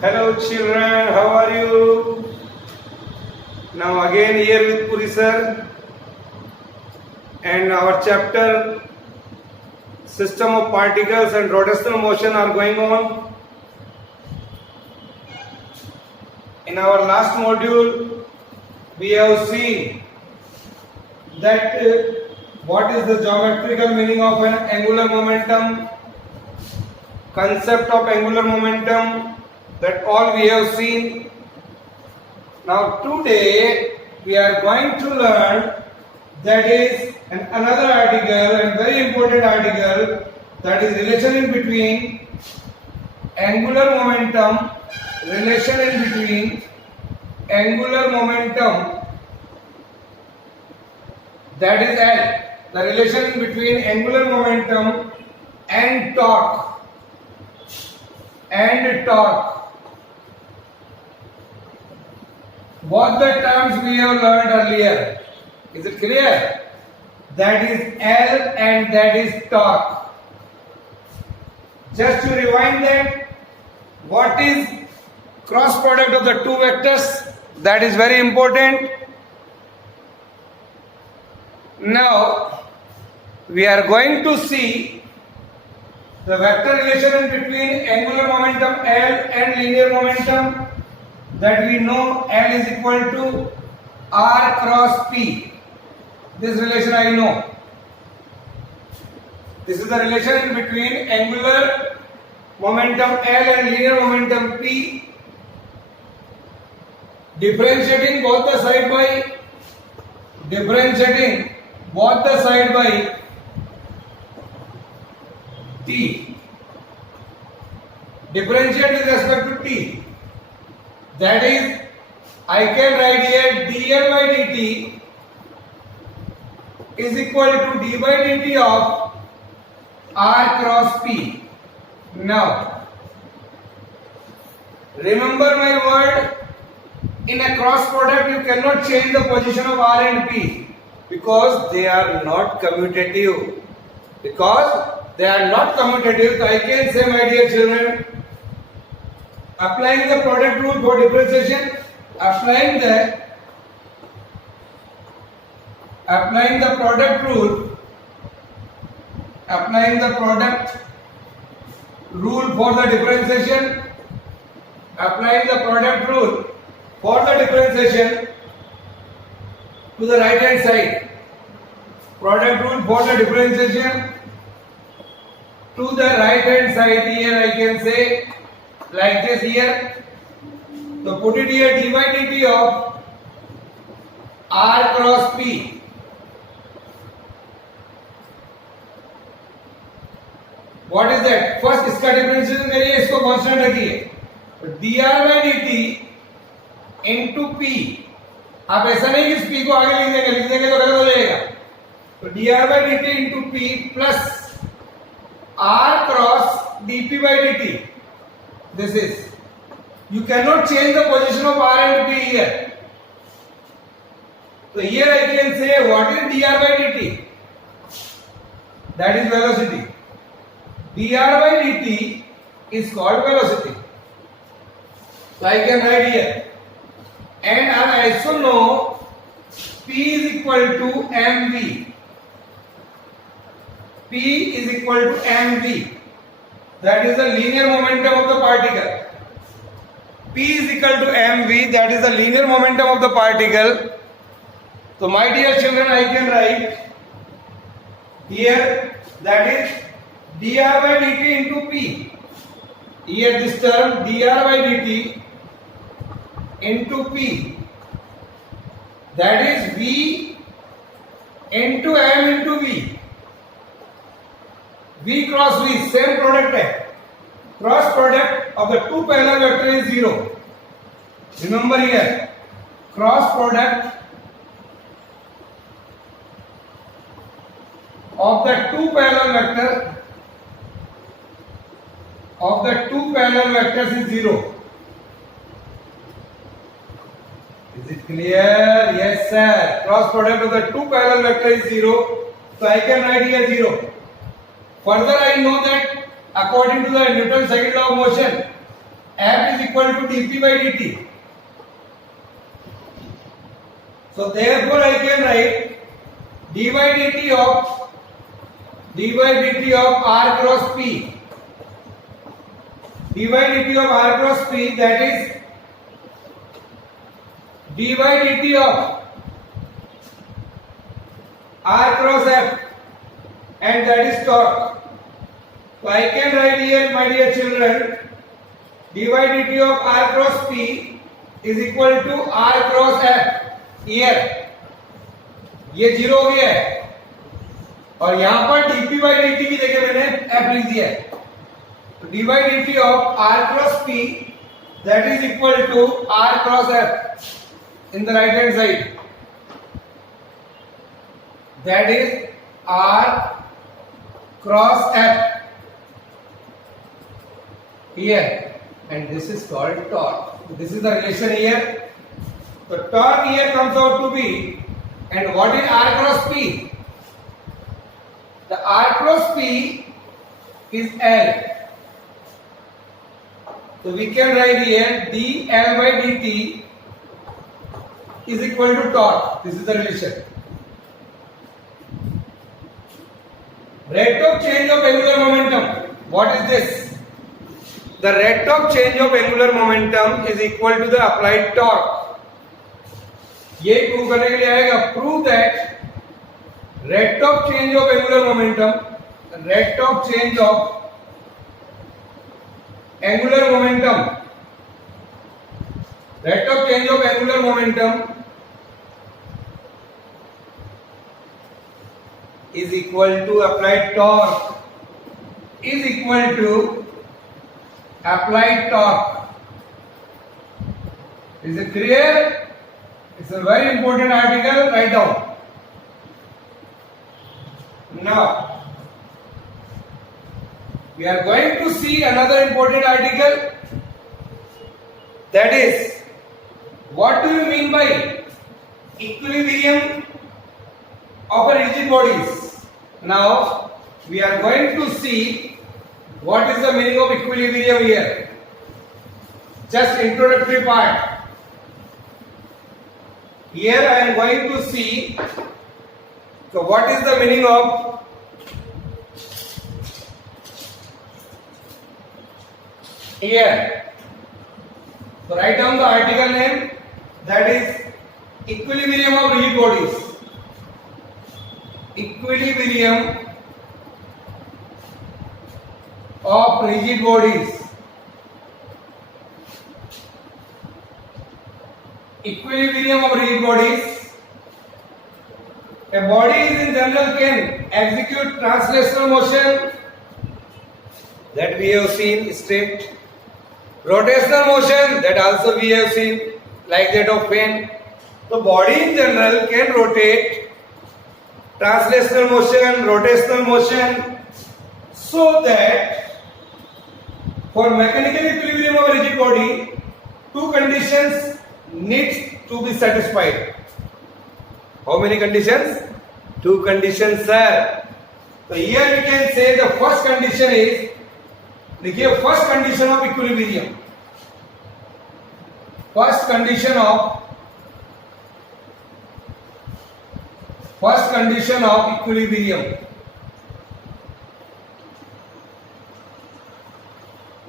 Hello children, how are you? Now again here with Puri sir and our chapter system of particles and rotational motion are going on. In our last module we have seen that what is the geometrical meaning of an angular momentum, concept of angular momentum, that all we have seen. Now today we are going to learn that is another article and very important article, that is relation in between angular momentum, relation in between angular momentum, that is L, the relation in between angular momentum and torque. What the terms we have learned earlier. Is it clear? That is L and that is torque. Just to rewind them, what is cross product of the two vectors? That is very important. Now we are going to see the vector relation in between angular momentum L and linear momentum, that we know L is equal to R cross P. This relation I know. This is the relation in between angular momentum L and linear momentum P. Differentiating both the side by T. Differentiate with respect to T. That is, I can write here dl by dt is equal to d by dt of R cross P. Now, remember my word, in a cross product you cannot change the position of R and P because they are not commutative. So I can say, my dear children, applying the product rule for differentiation, applying the product rule for the differentiation, to the right hand side. Product rule for the differentiation to the right hand side, here I can say like this here. So put it here, d by dt of R cross P. What is that? First इसका differentiation करिए, इसको constant रखिए. तो dr by dt into P. आप ऐसा नहीं कि इस P को आगे लिख देंगे तो गलत हो जाएगा. तो dr by dt into P plus R cross dp by dt. This is. You cannot change the position of R and P here. So here I can say what is dr by dt? That is velocity. dr by dt is called velocity. So I can write here. And I also know P is equal to mv. P is equal to mv. That is the linear momentum of the particle. P is equal to mv, that is the linear momentum of the particle. So my dear children, I can write here that is dr by dt into P. Here this term dr by dt into P, that is V into M into V. V cross V, same product है. Cross product of the two parallel vectors is 0. Remember here, cross product of the two parallel vectors is 0. Is it clear? Yes sir. Cross product of the two parallel vectors is 0. So I can write here 0. Further I know that according to the Newton's second law of motion, F is equal to dp by dt. So therefore I can write d by dt of r cross p. d by dt of r cross p, that is d by dt of r cross f, and that is torque. So I can write here, my dear children, d by dt of r cross p is equal to r cross f. Here ये zero हो गया है और यहां पर dp by dt की जगह मैंने f लिख दिया है. तो d by dt of r cross p, that is equal to r cross f in the right hand side, that is r cross f here, and this is called torque. This is the relation here. So torque here comes out to be, and what is r cross p? The r cross p is L. So we can write here dl by dt is equal to torque. This is the relation. Rate of change of angular momentum. What is this? The rate of change of angular momentum is equal to the applied torque. ये prove करने के लिए आएगा. Prove that rate of change of angular momentum, rate of change of angular momentum, rate of change of angular momentum is equal to applied torque, is equal to applied torque. Is it clear? It's a very important article. Write down. Now we are going to see another important article, that is, what do you mean by equilibrium of a rigid bodies? Now we are going to see what is the meaning of equilibrium here. Just introductory part. Here I am going to see, so what is the meaning of here. So write down the article name, that is equilibrium of rigid bodies. Equilibrium of rigid bodies. Equilibrium of rigid bodies. A body is in general can execute translational motion, that we have seen straight. Rotational motion, that also we have seen, like that of fan. The body in general can rotate, translational motion, rotational motion, so that for mechanical equilibrium of a rigid body, two conditions needs to be satisfied. How many conditions? Two conditions, sir. So here we can say the first condition is, देखिए first condition of equilibrium. First condition of equilibrium.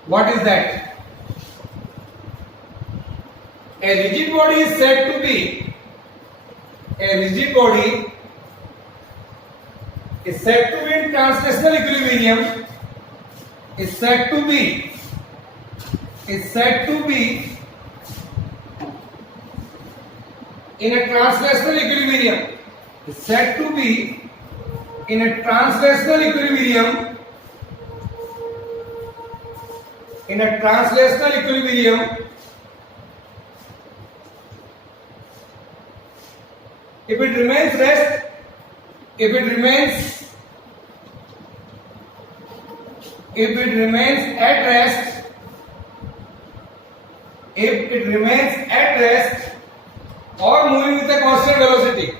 What is that? A rigid body is said to be in translational equilibrium, is said to be in a translational equilibrium, is said to be in a translational equilibrium, if it remains at rest or moving with a constant velocity,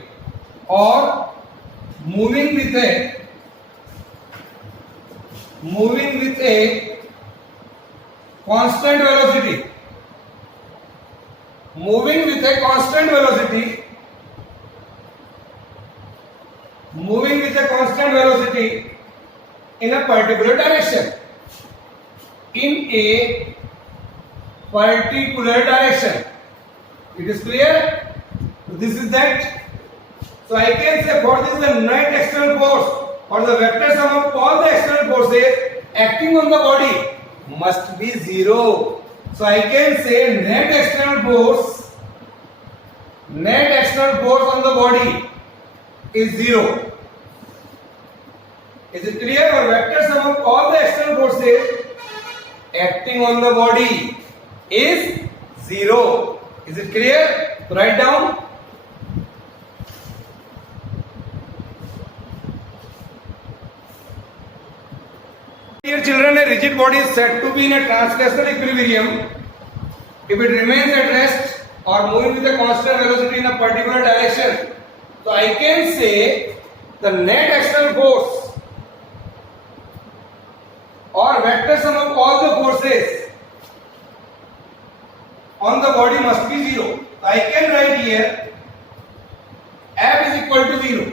or moving with a constant velocity, moving with a constant velocity, moving with a constant velocity in a particular direction, in a particular direction. It is clear? So this is that. So I can say for this the net external force or the vector sum of all the external forces acting on the body must be zero. So I can say net external force on the body is zero. Is it clear? Or vector sum of all the external forces acting on the body is zero. Is it clear? So write down. Dear children, a rigid body is said to be in a translational equilibrium if it remains at rest or moving with a constant velocity in a particular direction. So I can say the net external force or vector sum of all the forces on the body must be zero. I can write here F is equal to 0.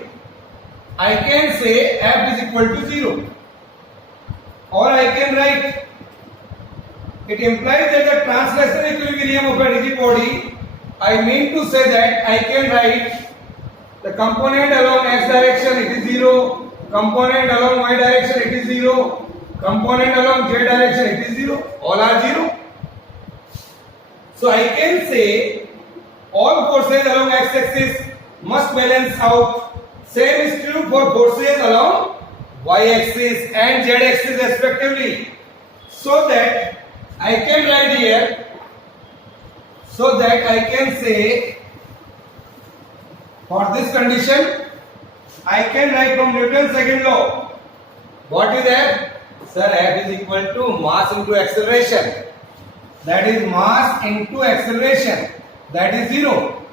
I can say F is equal to 0. Or I can write, it implies that the translational equilibrium of a rigid body, I mean to say that I can write the component along x direction it is 0, component along y direction it is 0, component along z direction it is 0, all are 0. So I can say all forces along x axis must balance out. Same is true for forces along y axis and z axis respectively. So that I can write here, so that I can say for this condition I can write from Newton's second law. What is F? Sir, F is equal to mass into acceleration. That is mass into acceleration. That is 0.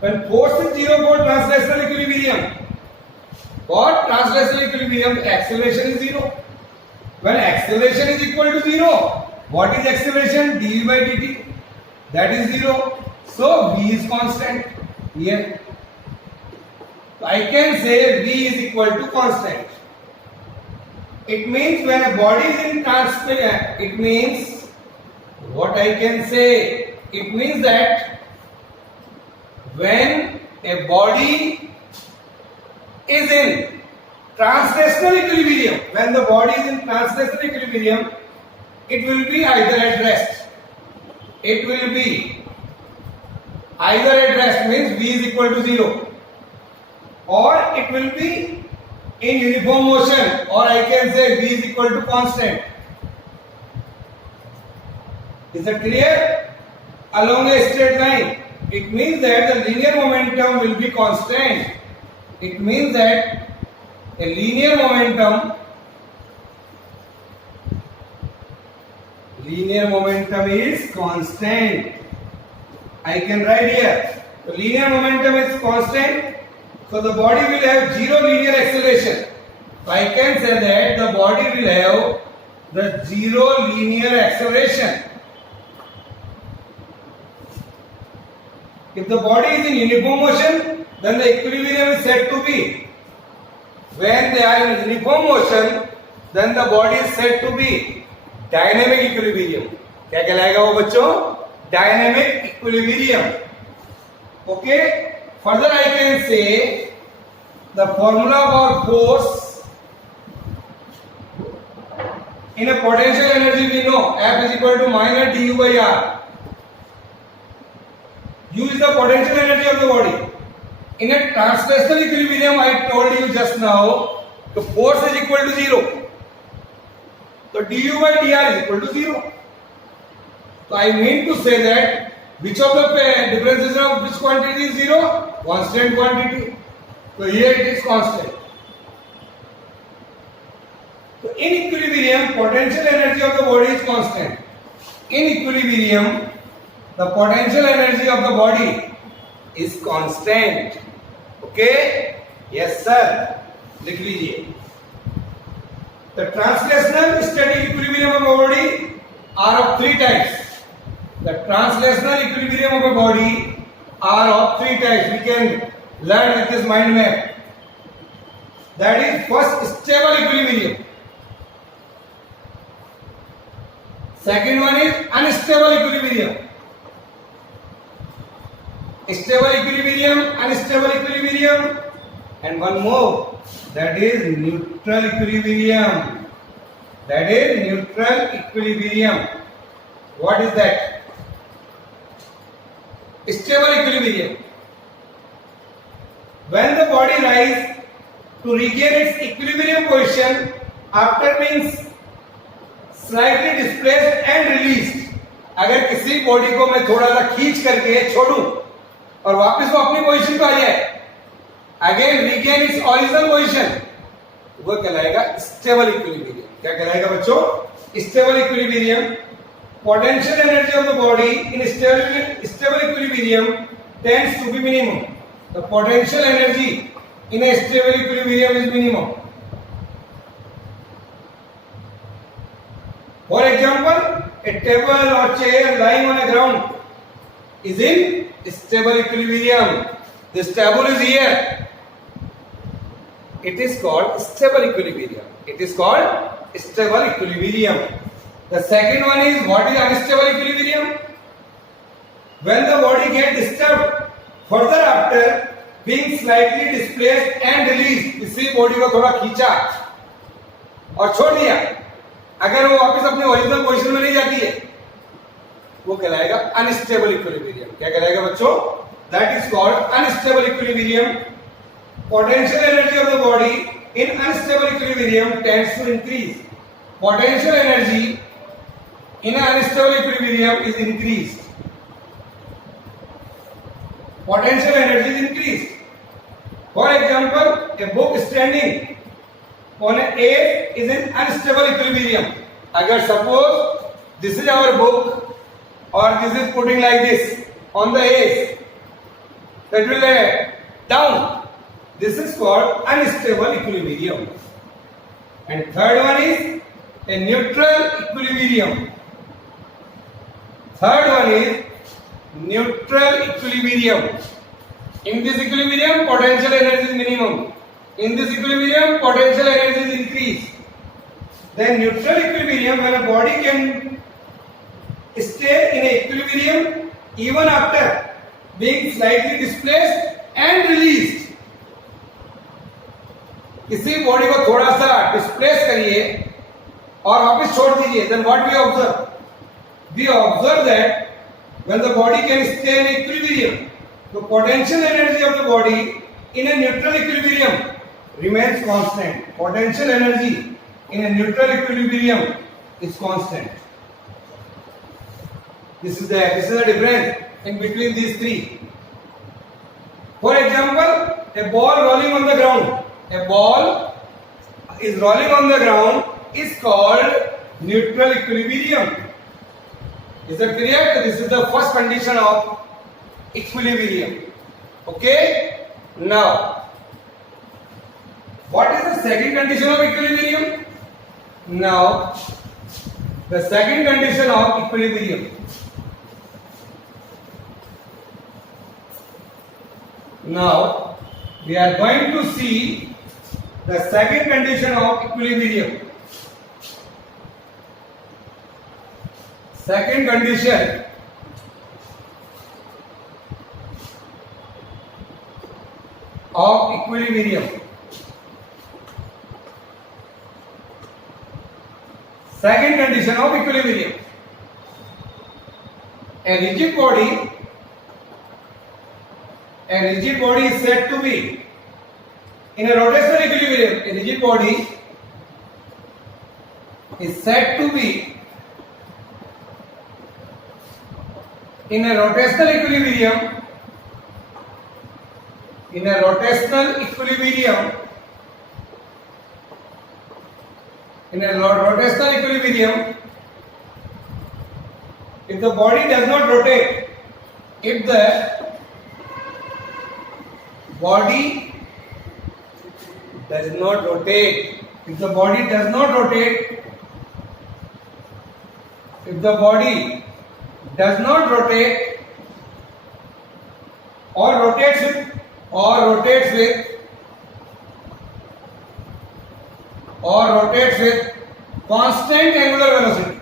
When force is 0 for translational equilibrium, for translational equilibrium, acceleration is 0. When acceleration is equal to 0, what is acceleration? dv by dt. That is 0. So v is constant here. So I can say v is equal to constant. It means when a body is in translation, it means what I can say? It means that when a body is in translational equilibrium, when the body is in translational equilibrium, it will be either at rest. It will be either at rest means v is equal to 0, or it will be in uniform motion, or I can say v is equal to constant. Is that clear? Along a straight line, it means that the linear momentum will be constant. It means that a linear momentum is constant. I can write here. The linear momentum is constant. So the body will have zero linear acceleration. So I can say that the body will have the zero linear acceleration. If the body is in uniform motion, then the equilibrium is said to be. When they are in uniform motion, then the body is said to be dynamic equilibrium. क्या कहलाएगा वो बच्चों? Dynamic equilibrium. Okay. Further, I can say the formula for force in a potential energy we know F is equal to minus du by r. U is the potential energy of the body. In a translational equilibrium, I told you just now, the force is equal to 0. So du by dr is equal to 0. So I mean to say that which of the differentiation of which quantity is 0? Constant quantity. So here it is constant. So in equilibrium, potential energy of the body is constant. In equilibrium, the potential energy of the body is constant. Okay? Yes, sir. लिख लीजिए. The translational static equilibrium of a body are of three types. The translational equilibrium of a body are of three types. We can learn with this mind map. That is, first, stable equilibrium. Second one is unstable equilibrium. Stable equilibrium, unstable equilibrium, and one more, that is neutral equilibrium. That is neutral equilibrium. What is that? Stable equilibrium. When the body rises to regain its equilibrium position after being slightly displaced and released. अगर किसी body को मैं थोड़ा सा खींच करके छोड़ूं और वापस वो अपनी पोजीशन पे आ जाए, again regain its original position, वो कहलाएगा स्टेबल इक्विलिब्रियम. क्या कहलाएगा बच्चों? Stable equilibrium. Potential energy of the body in stable equilibrium tends to be minimum. The potential energy in a stable equilibrium is minimum. For example, a table or chair lying on a ground is in stable equilibrium. This table is here. It is called stable equilibrium. It is called stable equilibrium. The second one is, what is unstable equilibrium? When the body gets disturbed further after being slightly displaced and released. किसी body को थोड़ा खींचा और छोड़ दिया, अगर वो वापस अपने ओरिजिनल पोजीशन में नहीं जाती है, वो कहलाएगा अनस्टेबल इक्विलिब्रियम. क्या कहलाएगा बच्चों? That is called unstable equilibrium. Potential energy of the body in unstable equilibrium tends to increase. Potential energy in unstable equilibrium is increased. Potential energy is increased. For example, a book standing on an edge is in unstable equilibrium. Agar suppose this is our book or this is putting like this on the edge, that will down. This is called unstable equilibrium. And third one is a neutral equilibrium. Third one is neutral equilibrium. In this equilibrium, potential energy is minimum. In this equilibrium, potential energy is increased. Then neutral equilibrium, when a body can stay in a equilibrium even after being slightly displaced and released. किसी body को थोड़ा सा displace करिए और वापस छोड़ दीजिए. Then what we observe? We observe that when the body can stay in equilibrium, the potential energy of the body in a neutral equilibrium remains constant. Potential energy in a neutral equilibrium is constant. This is the difference in between these three. For example, a ball rolling on the ground. A ball is rolling on the ground is called neutral equilibrium. Is that clear? This is the first condition of equilibrium. Okay? Now, what is the second condition of equilibrium? Now, the second condition of equilibrium. Now, we are going to see the second condition of equilibrium. Second condition of equilibrium. Second condition of equilibrium. A rigid body is said to be in a rotational equilibrium. A rigid body is said to be in a rotational equilibrium. In a rotational equilibrium, if the body does not rotate, if the body does not rotate, if the body does not rotate, if the body does not rotate or rotates with constant angular velocity,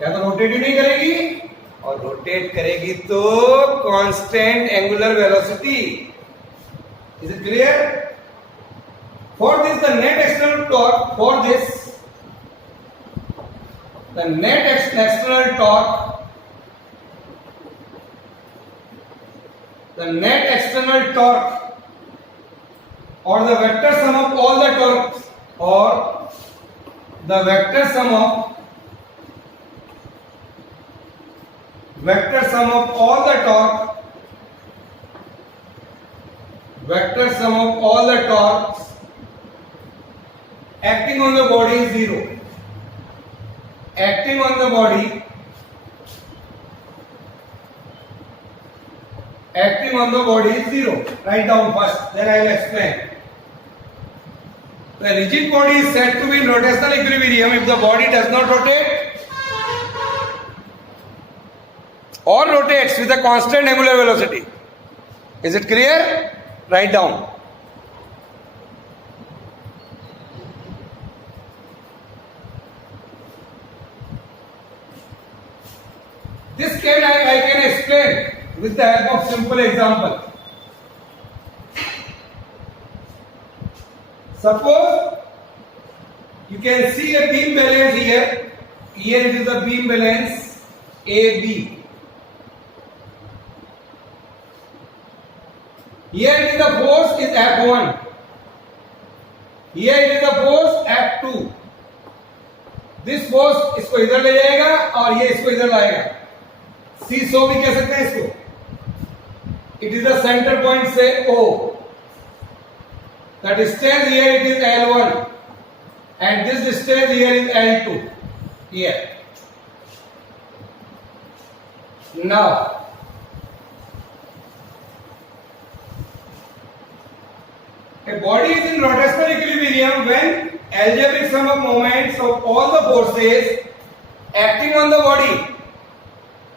या तो rotate ही नहीं करेगी और rotate करेगी तो constant angular velocity. Is it clear? For this the net external torque, the net external torque or the vector sum of all the torques or the vector sum of all the torques acting on the body is zero. Acting on the body is zero. Write down first, then I will explain. The rigid body is said to be in rotational equilibrium if the body does not rotate or rotates with a constant angular velocity. Is it clear? Write down. This I can explain with the help of simple example. Suppose you can see a beam balance here. Here it is the beam balance AB. Here it is the force is F1. Here it is the force F2. This force इसको इधर ले जाएगा और ये इसको इधर लाएगा. सीसो भी कह सकते हैं इसको. It is the center point, say O. The distance here it is L1 and this distance here is L2. Here. Now, a body is in rotational equilibrium when algebraic sum of moments of all the forces acting on the body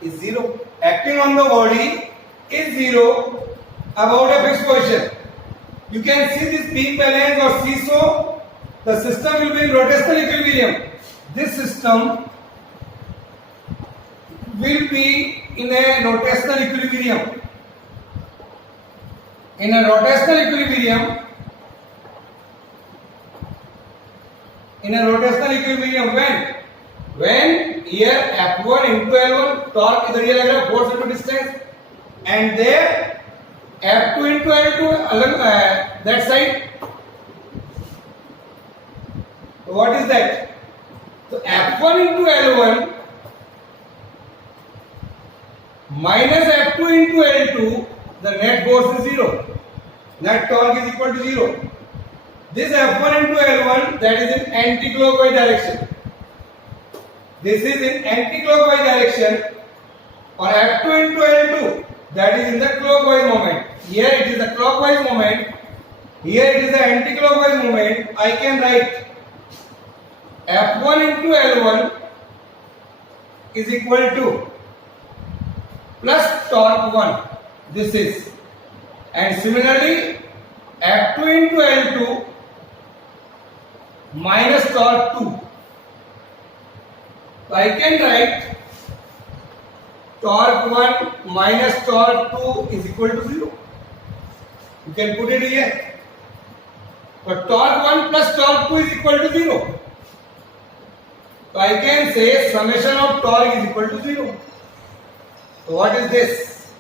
is zero. Acting on the body is zero about a fixed position. You can see this beam balance or seesaw. The system will be in rotational equilibrium. This system will be in a rotational equilibrium. In a rotational equilibrium, when here F1 into L1 torque इधर ये लग रहा है force into distance and there F2 into L2 अलग that side. So what is that? So F1 into L1 minus F2 into L2, the net force is zero. Net torque is equal to zero. This F1 into L1 that is in anti-clockwise direction. This is in anti-clockwise direction, or F2 into L2 that is in the clockwise moment. Here it is the clockwise moment, here it is the anti-clockwise moment. I can write F1 into L1 is equal to plus torque 1. This is, and similarly F2 into L2 minus torque 2. So I can write torque 1 minus torque 2 is equal to 0. You can put it here. But torque 1 plus torque 2 is equal to 0. So I can say summation of torque is equal to 0. So what is this?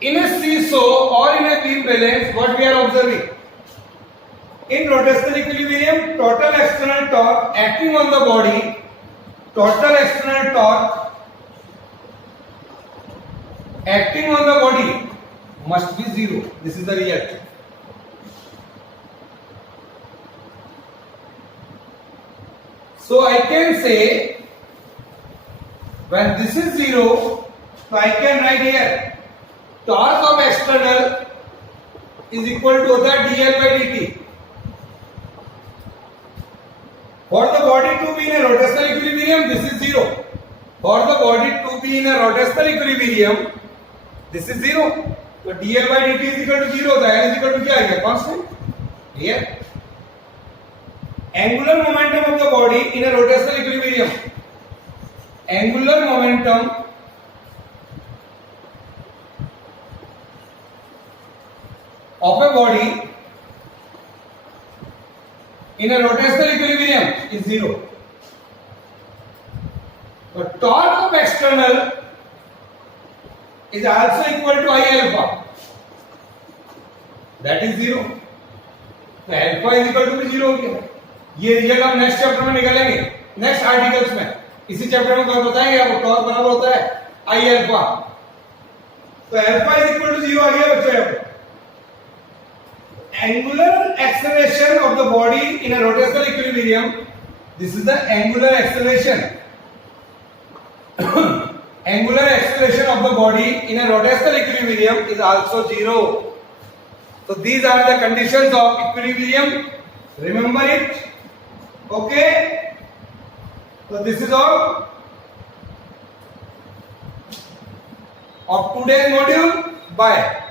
In a seesaw or in a beam balance, what we are observing? In rotational equilibrium, total external torque acting on the body, total external torque acting on the body must be zero. This is the reaction. So I can say when this is zero, so I can write here torque of external is equal to the dl by dt. For the body to be in a rotational equilibrium, this is 0. For the body to be in a rotational equilibrium, this is 0. So dl by dt is equal to 0. The L is equal to क्या है? Constant. Here. Angular momentum of the body in a rotational equilibrium. Angular momentum of a body in a rotational equilibrium is 0. The torque of external is also equal to I alpha. That is 0. तो alpha is equal to 0 हो गया. ये result हम next chapter में निकालेंगे, next articles में. इसी chapter में कोई बताएंगे आपको टॉर्क बराबर होता है I alpha. तो alpha is equal to 0 आ गया बच्चों. Angular acceleration of the body in a rotational equilibrium. This is the angular acceleration. Angular acceleration of the body in a rotational equilibrium is also 0. So these are the conditions of equilibrium. Remember it. Okay. So this is all of today's module. Bye.